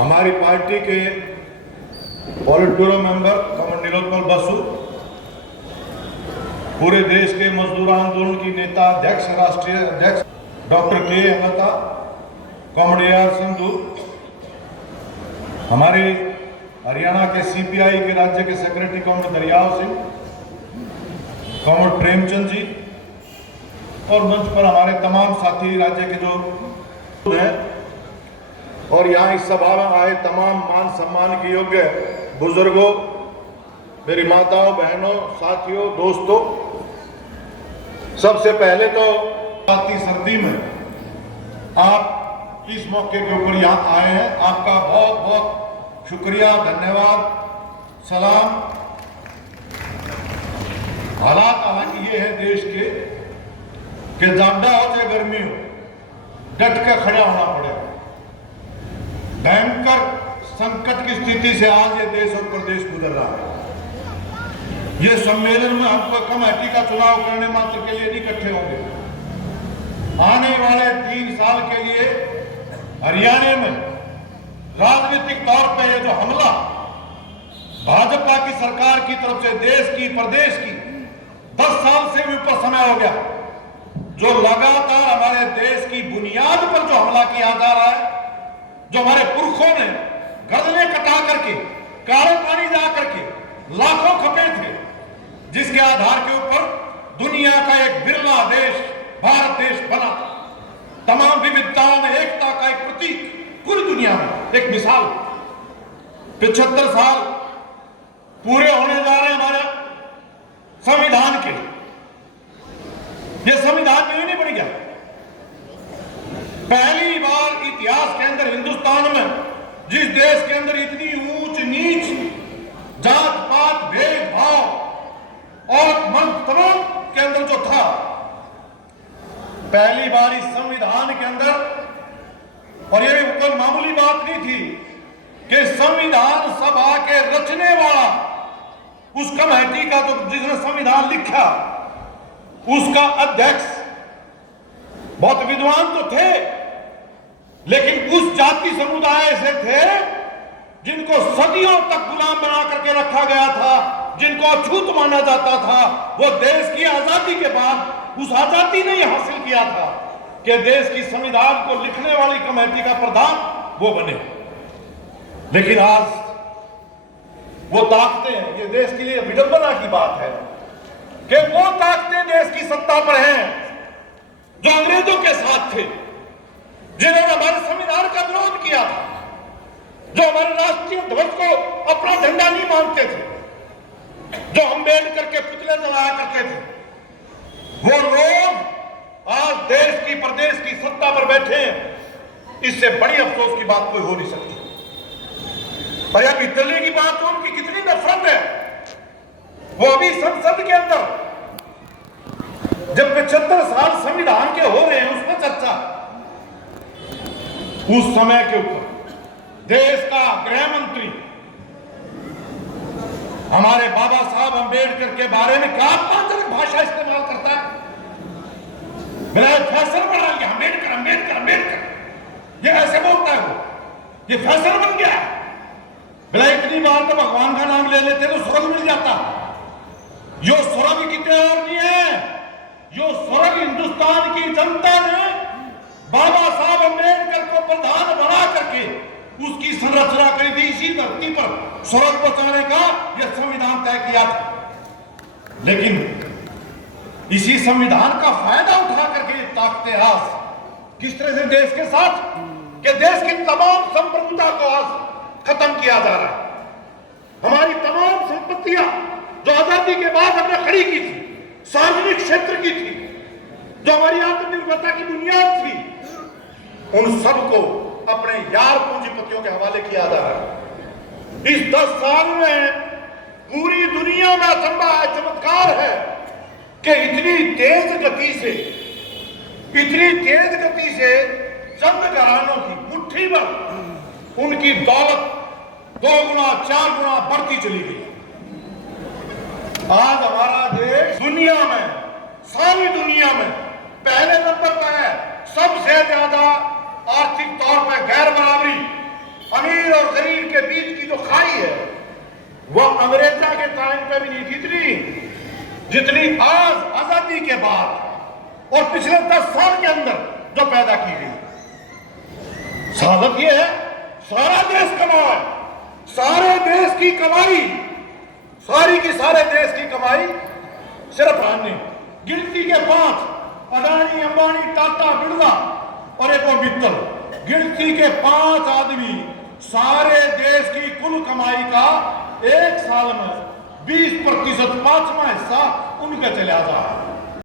हमारी पार्टी के politburo member comrade Nilotpal Basu, पूरे देश के मजदूर आंदोलन की नेता अध्यक्ष, राष्ट्रीय अध्यक्ष डॉक्टर के अमृता, कॉमरेड AR सिंधु, हमारे हरियाणा के CPI के राज्य के secretary comrade Dariyav Singh, comrade Premchand ji और मंच पर हमारे तमाम साथी राज्य के जो हैं और यहाँ इस सभा में आए तमाम मान सम्मान के योग्य बुजुर्गों, मेरी माताओं, बहनों, साथियों, दोस्तों, सबसे पहले तो आती सर्दी में आप इस मौके के ऊपर यहाँ आए हैं, आपका बहुत बहुत शुक्रिया, धन्यवाद, सलाम। हालात हालांकि ये है देश के कि जाड़ा हो चाहे गर्मी हो, डट के खड़ा होना पड़ेगा। भयंकर संकट की स्थिति से आज ये देश और प्रदेश गुजर रहा है। ये सम्मेलन में हम कोई कमेटी का चुनाव करने मात्र के लिए नहीं इकट्ठे होंगे। आने वाले 3 साल के लिए हरियाणा में राजनीतिक तौर पर ये जो हमला भाजपा की सरकार की तरफ से देश की, प्रदेश की 10 साल से भी ऊपर समय हो गया, जो लगातार हमारे देश की बुनियाद पर जो हमला किया जा रहा है, जो हमारे पुरखों ने गर्दनें कटा करके, काले पानी जा करके लाखों खपे थे, जिसके आधार के ऊपर दुनिया का एक बिरला देश भारत देश बना, तमाम विविधताओं में एकता का एक प्रतीक, पूरी दुनिया में एक मिसाल। 75 साल पूरे होने जा रहे हैं हमारे संविधान के। ये संविधान में नहीं बन गया। पहली बार इतिहास के अंदर हिंदुस्तान में, जिस देश के अंदर इतनी ऊंच नीच, जात पात, भेदभाव और तमाम के अंदर जो था, पहली बार इस संविधान के अंदर, और ये कोई मामूली बात नहीं थी कि संविधान सभा के रचने वाला उस कमेटी का जो जिसने संविधान लिखा, उसका अध्यक्ष बहुत विद्वान तो थे, लेकिन उस जाति समुदाय से थे जिनको सदियों तक गुलाम बना करके रखा गया था, जिनको अछूत माना जाता था। वो देश की आजादी के बाद उस आजादी ने यह हासिल किया था कि देश की संविधान को लिखने वाली कमेटी का प्रधान वो बने। लेकिन आज वो ताकतें, ये देश के लिए विडंबना की बात है कि वो ताकतें देश की सत्ता पर हैं जो अंग्रेजों के साथ थे, जिन्होंने हमारे संविधान का विरोध किया था, जो हमारे राष्ट्रीय ध्वज को अपना झंडा नहीं मानते थे, जो अम्बेडकर के पुतले जलाया करते थे, वो लोग आज देश की, प्रदेश की सत्ता पर बैठे हैं। इससे बड़ी अफसोस की बात कोई हो नहीं सकती। और यह दिल्ली की बात, उनकी कितनी नफरत है। वो अभी संसद के अंदर जब 75 साल संविधान के हो रहे हैं, उसमें चर्चा, उस समय के ऊपर देश का गृह मंत्री हमारे बाबा साहब अम्बेडकर के बारे में क्या अपमानजनक भाषा इस्तेमाल करता है। मेरा फैशन बना लिया, अम्बेडकर अम्बेडकर अम्बेडकर, ये ऐसे बोलता है, वो ये फैशन बन गया है। मेरा इतनी बार तो भगवान का नाम ले लेते तो स्वर्ग मिल जाता। यो स्वर्ग कितने और नहीं है, यो स्वर्ग हिंदुस्तान की जनता ने बाबा साहब अम्बेडकर को प्रधान बना करके उसकी संरचना करी थी। इसी धरती पर स्वर्ग बचाने का यह संविधान तय किया था। लेकिन इसी संविधान का फायदा उठा करके ताकते आज किस तरह से देश के साथ, कि देश की तमाम संप्रभुता को आज खत्म किया जा रहा है। हमारी तमाम संपत्तियां जो आजादी के बाद हमने खड़ी की थी, सार्वजनिक क्षेत्र की थी, जो हमारी आत्मनिर्भरता की बुनियाद थी, उन सबको अपने यार पूंजीपतियों के हवाले किया जा रहा है। इस 10 साल में पूरी दुनिया में अचंभा है, चमत्कार है कि इतनी तेज गति से चंद घरानों की मुट्ठी भर उनकी दौलत 2 गुना 4 गुना बढ़ती चली गई। आज हमारा देश दुनिया में, सारी दुनिया में पहले नंबर पर है। सबसे ज्यादा आर्थिक तौर पर गैर बराबरी, अमीर अमीर और गरीब के बीच की जो खाई है वह अंग्रेजा के टाइम पे भी नहीं थी इतनी जितनी आज आजादी के बाद और पिछले 10 साल के अंदर जो पैदा की गई। साधक ये है सारा देश कमाए, सारे देश की कमाई, सारी की सारे देश की कमाई सिर्फ आने गिनती के 5 अडानी अंबानी टाटा बिरला और एक और मित्तल, गिनती के 5 आदमी सारे देश की कुल कमाई का एक साल में 20% 5वां हिस्सा उनके चले आता है।